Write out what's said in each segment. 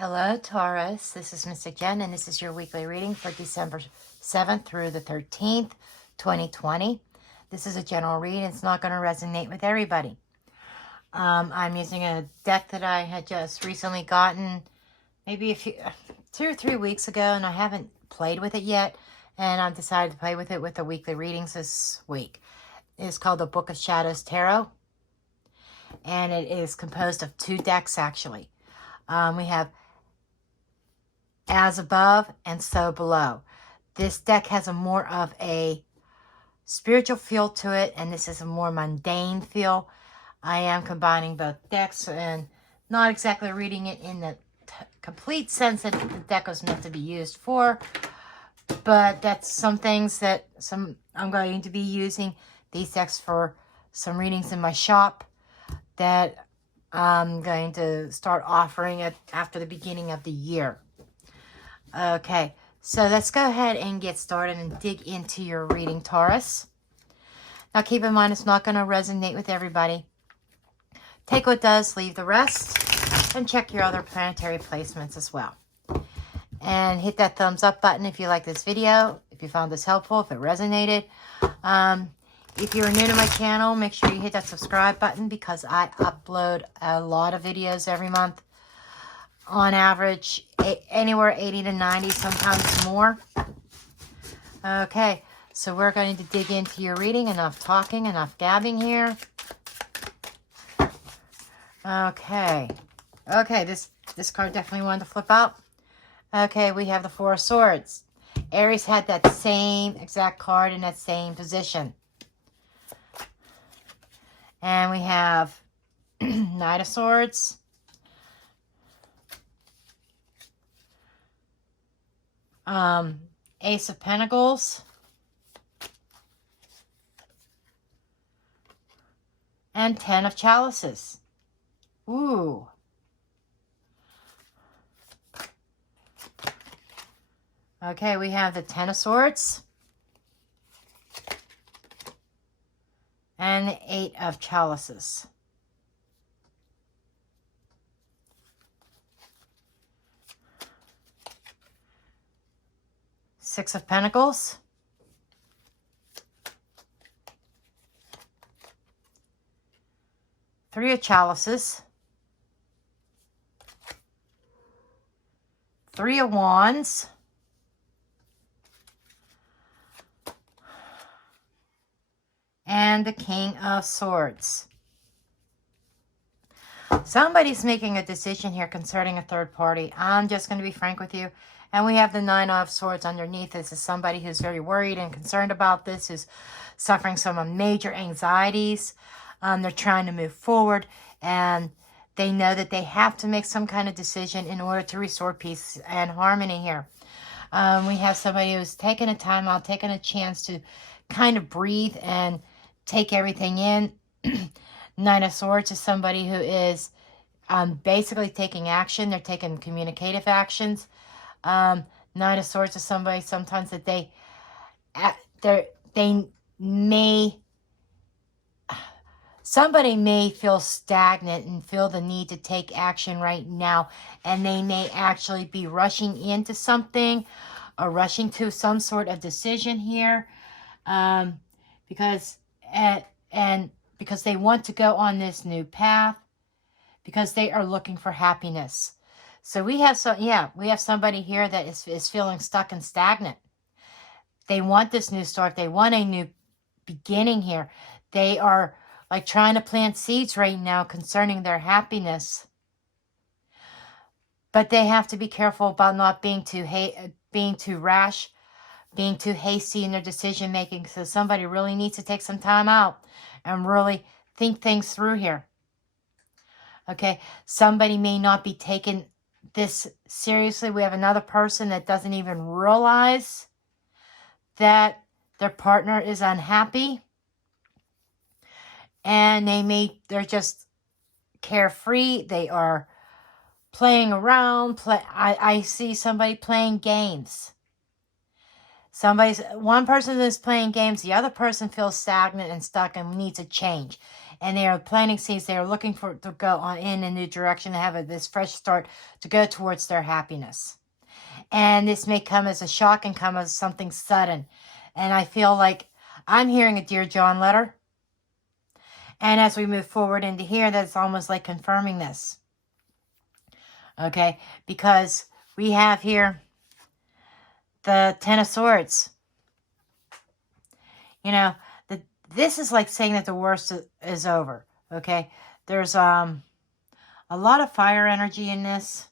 Hello, Taurus. This is Mystic Jen, and this is your weekly reading for December 7th through the 13th, 2020. This is a general read. It's not going to resonate with everybody. I'm using a deck that I had just recently gotten maybe 2 or 3 weeks ago, and I haven't played with it yet, and I've decided to play with it with the weekly readings this week. It's called the Book of Shadows Tarot, and it is composed of 2 decks, actually. We have As Above and So Below. This deck has a more of a spiritual feel to it, and this is a more mundane feel. I am combining both decks and not exactly reading it in the complete sense that the deck was meant to be used for, but that's some things that I'm going to be using these decks for some readings in my shop that I'm going to start offering it after the beginning of the year. Okay, so let's go ahead and get started and dig into your reading, Taurus. Now keep in mind, it's not going to resonate with everybody. Take what does, leave the rest, and check your other planetary placements as well. And hit that thumbs up button if you like this video, if you found this helpful, if it resonated. If you're new to my channel, make sure you hit that subscribe button because I upload a lot of videos every month. On average, anywhere 80 to 90, sometimes more. Okay, so we're going to dig into your reading. Enough talking, enough gabbing here. Okay, this card definitely wanted to flip out. Okay, we have the Four of Swords. Aries had that same exact card in that same position. And we have Knight of Swords. Ace of Pentacles. And 10 of Chalices. Ooh. Okay, we have the 10 of Swords. And the 8 of Chalices. Six of Pentacles. Three of Chalices. Three of Wands. And the King of Swords. Somebody's making a decision here concerning a third party. I'm just going to be frank with you. And we have the Nine of Swords underneath. This is somebody who's very worried and concerned about this, who's suffering some major anxieties. They're trying to move forward, and they know that they have to make some kind of decision in order to restore peace and harmony here. We have somebody who's taking a time out, taking a chance to kind of breathe and take everything in. Nine of Swords is somebody who is basically taking action. They're taking communicative actions. Nine of Swords is somebody sometimes that somebody may feel stagnant and feel the need to take action right now, and they may actually be rushing into something or rushing to some sort of decision here, because they want to go on this new path, because they are looking for happiness. So we have somebody here that is feeling stuck and stagnant. They want this new start. They want a new beginning here. They are like trying to plant seeds right now concerning their happiness. But they have to be careful about not being too rash, being too hasty in their decision making. So somebody really needs to take some time out and really think things through here. Okay, somebody may not be taking this seriously. We have another person that doesn't even realize that their partner is unhappy, and they're just carefree. They are playing around. I see somebody playing games. One person is playing games. The other person feels stagnant and stuck and needs a change. and they are planting seeds. They are looking for to go on in a new direction, to have this fresh start, to go towards their happiness. And this may come as a shock and come as something sudden. And I feel like I'm hearing a Dear John letter. And as we move forward into here, that's almost like confirming this. Okay, because we have here the Ten of Swords. You know, this is like saying that the worst is over. Okay, there's a lot of fire energy in this.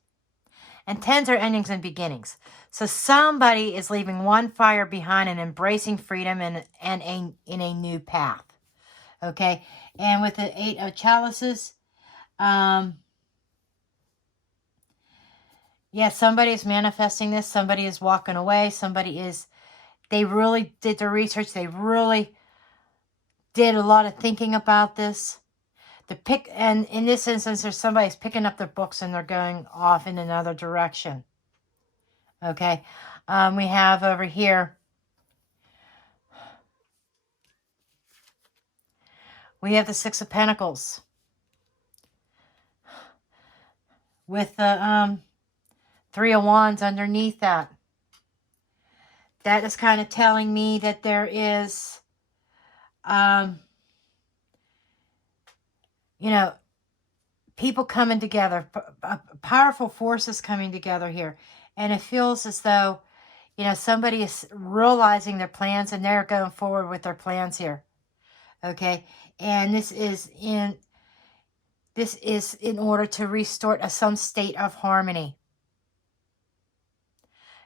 And tens are endings and beginnings. So somebody is leaving one fire behind and embracing freedom and in a new path. Okay, and with the Eight of Chalices, yeah, somebody is manifesting this. Somebody is walking away. They really did the research. They really did a lot of thinking about this. And in this instance, there's somebody's picking up their books and they're going off in another direction. Okay, we have over here, we have the Six of Pentacles with the Three of Wands underneath that. That is kind of telling me that there is, you know, people coming together, powerful forces coming together here. And it feels as though, you know, somebody is realizing their plans and they're going forward with their plans here. Okay. And this is in order to restore some state of harmony.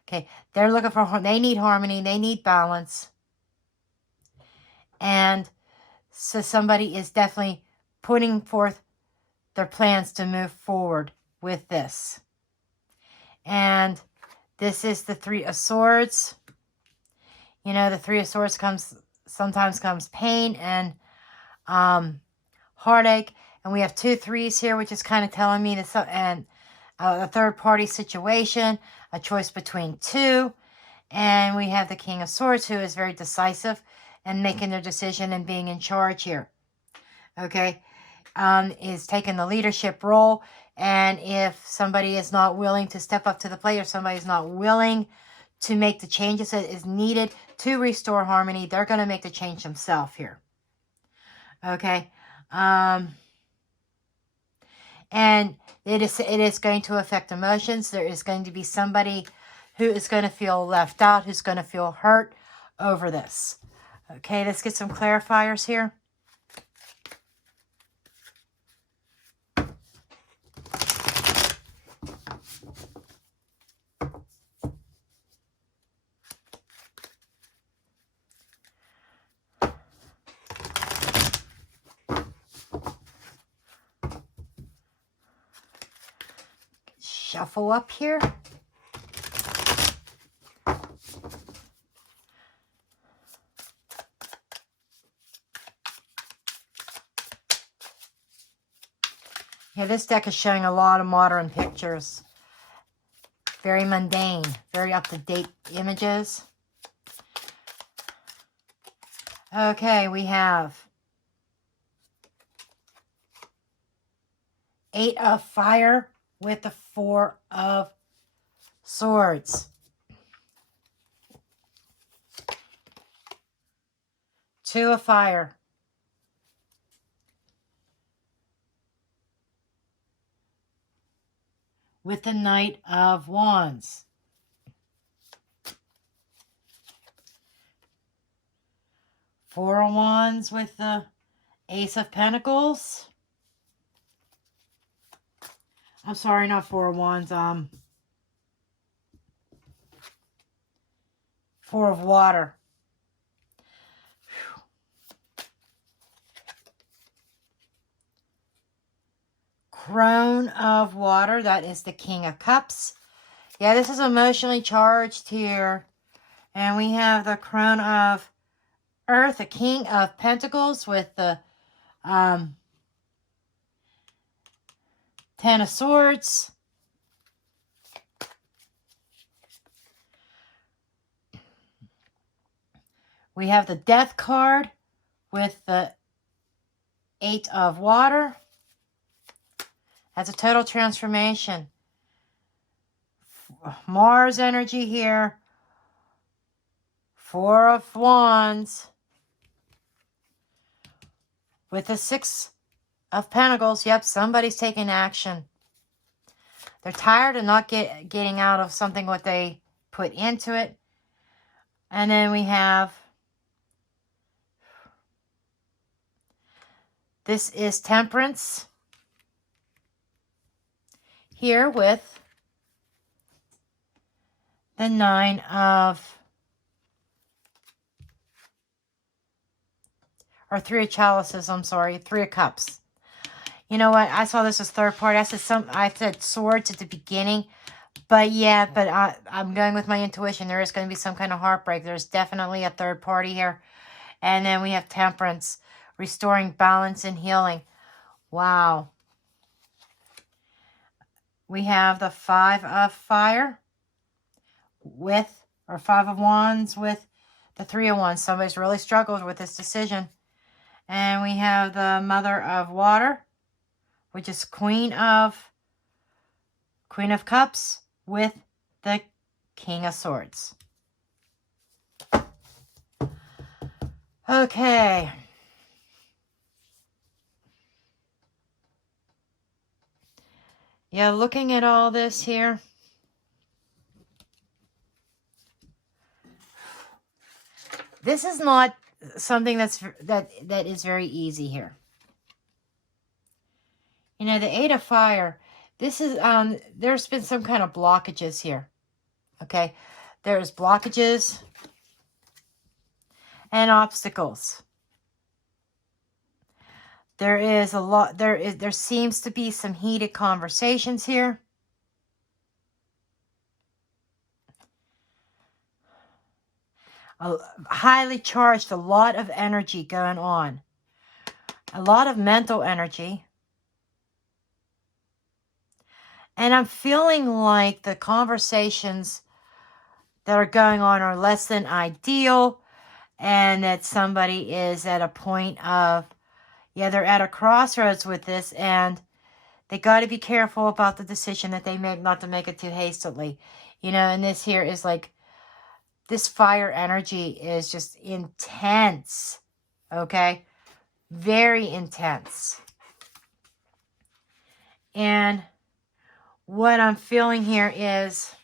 Okay. They're looking for, they need harmony. They need balance. And so somebody is definitely putting forth their plans to move forward with this. And this is the Three of Swords. You know, the Three of Swords sometimes comes pain and heartache. And we have 2 threes here, which is kind of telling me this, and a third party situation, a choice between two. And we have the King of Swords, who is very decisive and making their decision and being in charge here. Okay, is taking the leadership role. And if somebody is not willing to step up to the plate, or somebody is not willing to make the changes that is needed to restore harmony, they're going to make the change themselves here. Okay. And it is going to affect emotions. There is going to be somebody who is going to feel left out, who's going to feel hurt over this. Okay, let's get some clarifiers here. Shuffle up here. Yeah, this deck is showing a lot of modern pictures. Very mundane, very up-to-date images. Okay, we have 8 of Fire with the 4 of Swords. 2 of Fire. With the Knight of Wands. 4 of Wands with the Ace of Pentacles. I'm sorry, not 4 of Wands. 4 of Water. Crone of Water. That is the King of Cups. Yeah, this is emotionally charged here. And we have the Crone of Earth, the King of Pentacles with the 10 of Swords. We have the Death card with the 8 of water. That's a total transformation. Mars energy here. 4 of Wands. With the 6 of Pentacles. Yep, somebody's taking action. They're tired of not getting out of something what they put into it. And then we have, this is Temperance. Here with the 9 of, or 3 of Chalices, I'm sorry, 3 of Cups. You know what? I saw this as third party. I said Swords at the beginning. But yeah, I'm going with my intuition. There is going to be some kind of heartbreak. There's definitely a third party here. And then we have Temperance. Restoring balance and healing. Wow. We have the 5 of Fire. With, or 5 of Wands with the 3 of Wands. Somebody's really struggled with this decision. And we have the Mother of Water, which is Queen of Cups with the King of Swords. Okay. Yeah, looking at all this here. This is not something that is very easy here. You know, the 8 of Fire, this is, there's been some kind of blockages here. Okay? There's blockages and obstacles. There is a lot, there seems to be some heated conversations here. Highly charged, a lot of energy going on. A lot of mental energy. And I'm feeling like the conversations that are going on are less than ideal. And that somebody is at a point of, yeah, they're at a crossroads with this. And they got to be careful about the decision that they make, not to make it too hastily. You know, and this here is like, this fire energy is just intense. Okay? Very intense. And what I'm feeling here is,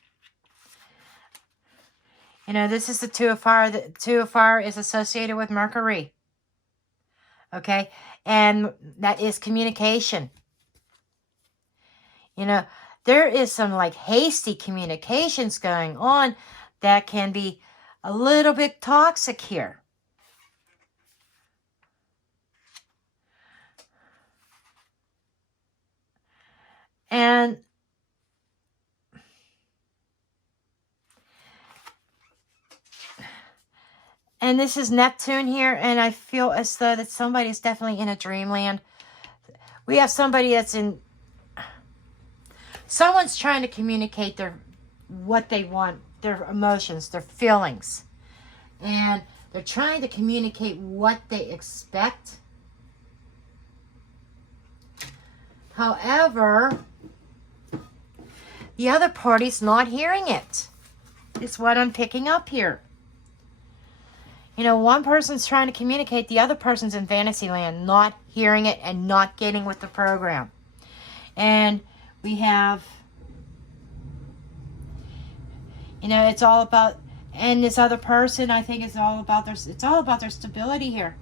you know, this is the 2 of Fire. The 2 of Fire is associated with Mercury. Okay? And that is communication. You know, there is some like hasty communications going on that can be a little bit toxic here. And this is Neptune here, and I feel as though that somebody is definitely in a dreamland. We have somebody that's in... Someone's trying to communicate what they want, their emotions, their feelings. And they're trying to communicate what they expect. However, the other party's not hearing it. It's what I'm picking up here. You know, one person's trying to communicate, the other person's in fantasy land, not hearing it and not getting with the program. And we have, you know, it's all about, and this other person, I think it's all about their stability here.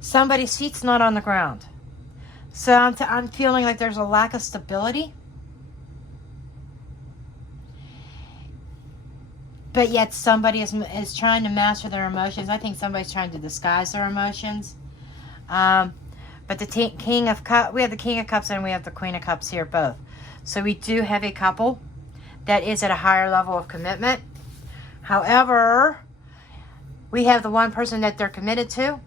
Somebody's feet's not on the ground. So I'm feeling like there's a lack of stability. But yet somebody is trying to master their emotions. I think somebody's trying to disguise their emotions. But the King of Cups, we have the King of Cups and we have the Queen of Cups here both. So we do have a couple that is at a higher level of commitment. However, we have the one person that they're committed to.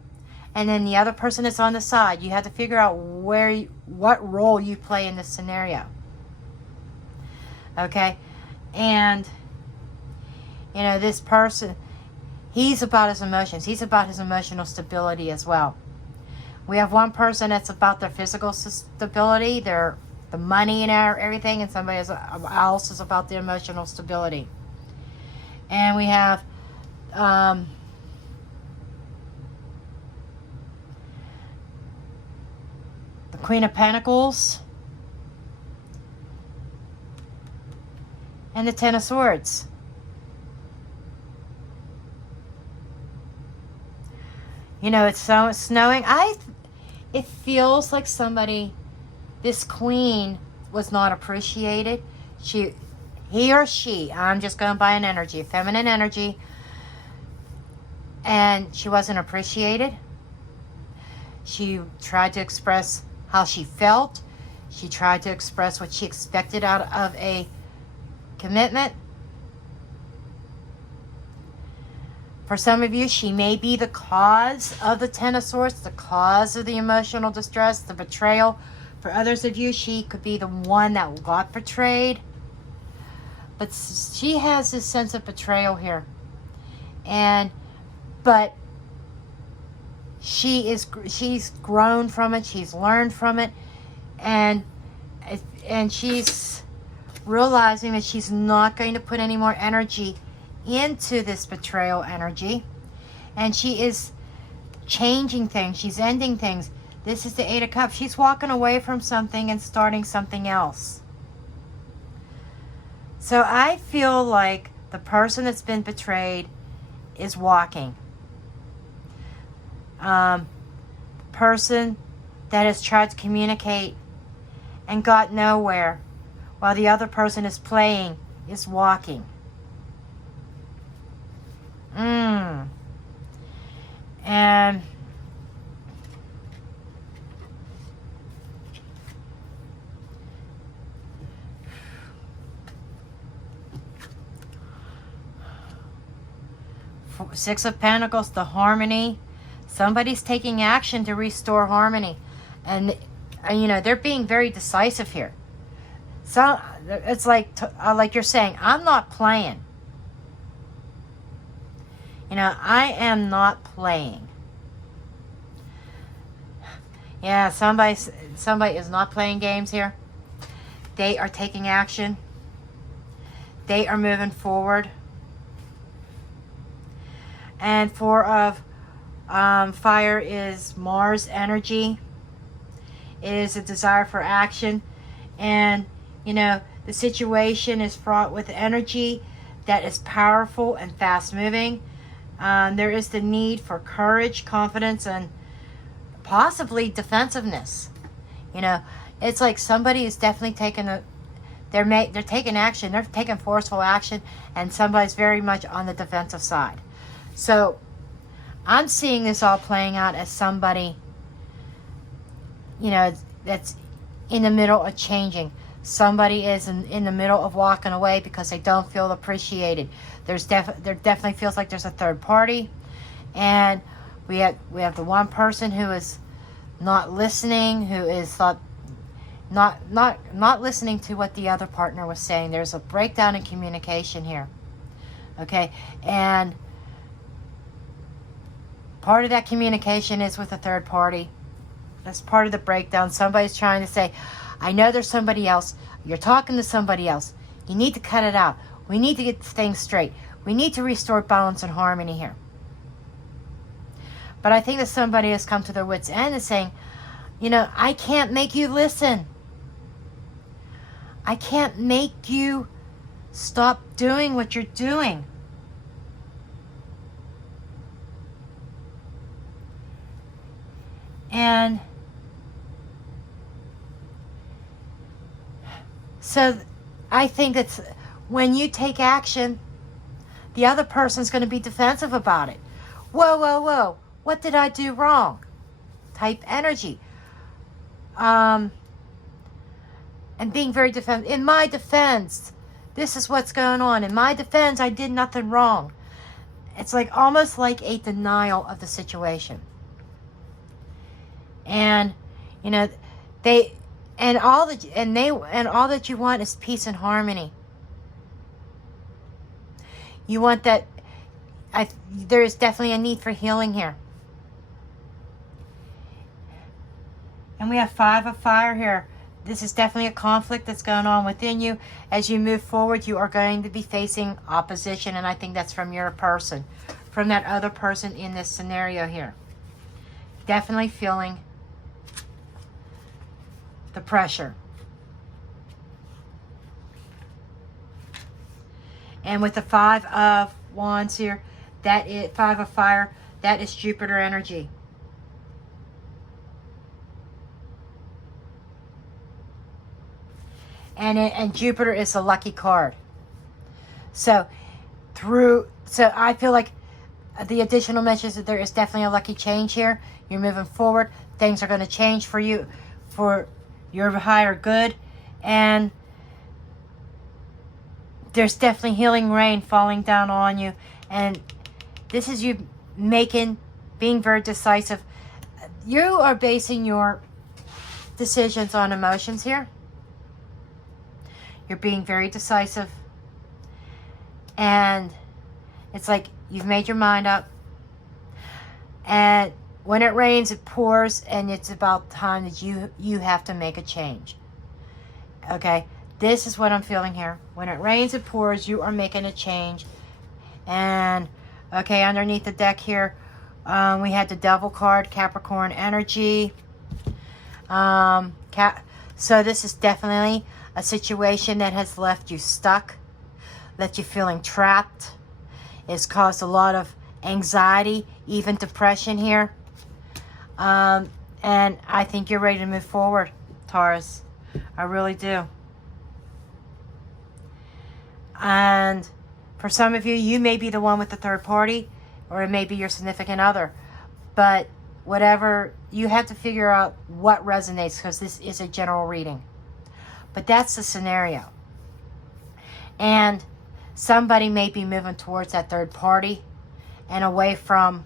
And then the other person that's on the side. You have to figure out what role you play in this scenario. Okay? And... you know, this person, He's about his emotions. He's about his emotional stability as well. We have one person that's about their physical stability, the money and everything, and somebody else is about the emotional stability. And we have the Queen of Pentacles and the Ten of Swords. You know, it's snowing. It feels like this queen was not appreciated. He or she, I'm just going by an energy, feminine energy, and she wasn't appreciated. She tried to express how she felt. She tried to express what she expected out of a commitment. For some of you, she may be the cause of the Ten of Swords, the cause of the emotional distress, the betrayal. For others of you, she could be the one that got betrayed. But she has this sense of betrayal here. But she's grown from it, she's learned from it, and she's realizing that she's not going to put any more energy into this betrayal energy, and she is changing things, she's ending things. This is the Eight of Cups. She's walking away from something and starting something else. So I feel like the person that's been betrayed is walking. Person that has tried to communicate and got nowhere while the other person is playing is walking. And Six of Pentacles, the harmony. Somebody's taking action to restore harmony. And you know, they're being very decisive here. So it's like you're saying, I'm not playing. You know, I am not playing. Yeah, somebody is not playing games here. They are taking action. They are moving forward. And Four of Fire is Mars energy. It is a desire for action. And, you know, the situation is fraught with energy that is powerful and fast moving. There is the need for courage, confidence, and possibly defensiveness. You know, it's like somebody is definitely taking they're taking action. They're taking forceful action, and somebody's very much on the defensive side. So I'm seeing this all playing out as somebody, you know, that's in the middle of changing. Somebody is in the middle of walking away because they don't feel appreciated. There definitely feels like there's a third party, and we have the one person who is not listening, who is not listening to what the other partner was saying. There's a breakdown in communication here. Okay, and part of that communication is with a third party. That's part of the breakdown. Somebody's trying to say, I know there's somebody else. You're talking to somebody else. You need to cut it out. We need to get things straight. We need to restore balance and harmony here. But I think that somebody has come to their wits' end and saying, you know, I can't make you listen. I can't make you stop doing what you're doing. And so I think it's when you take action, the other person's going to be defensive about it. Whoa, whoa, whoa. What did I do wrong? Type energy. And being very defensive. In my defense, this is what's going on. In my defense, I did nothing wrong. It's like almost like a denial of the situation. And you know, all that you want is peace and harmony. You want that. there is definitely a need for healing here. And we have 5 of fire here. This is definitely a conflict that's going on within you. As you move forward, you are going to be facing opposition, and I think that's from your person, from that other person in this scenario here. Definitely feeling the pressure. And with the 5 of Wands here, that is 5 of fire, that is Jupiter energy. And Jupiter is a lucky card. So I feel like the additional message that there is definitely a lucky change here. You're moving forward. Things are going to change for you, for your higher good. And there's definitely healing rain falling down on you. And this is you being very decisive. You are basing your decisions on emotions here. You're being very decisive. And it's like you've made your mind up. And when it rains, it pours, and it's about time that you have to make a change. Okay? This is what I'm feeling here. When it rains, it pours. You are making a change. And, okay, underneath the deck here, we had the Devil card, Capricorn energy. So this is definitely a situation that has left you stuck, left you feeling trapped. It's caused a lot of anxiety, even depression here. And I think you're ready to move forward, Taurus. I really do. And for some of you, you may be the one with the third party, or it may be your significant other. But whatever, you have to figure out what resonates, because this is a general reading. But that's the scenario. And somebody may be moving towards that third party and away from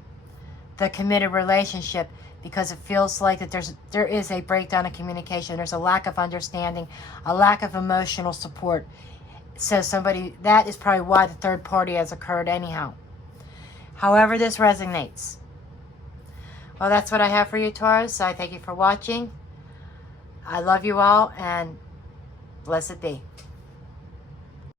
the committed relationship, because it feels like that there is a breakdown in communication. There's a lack of understanding, a lack of emotional support. So that is probably why the third party has occurred anyhow. However this resonates. Well, that's what I have for you, Taurus. I thank you for watching. I love you all, and blessed be.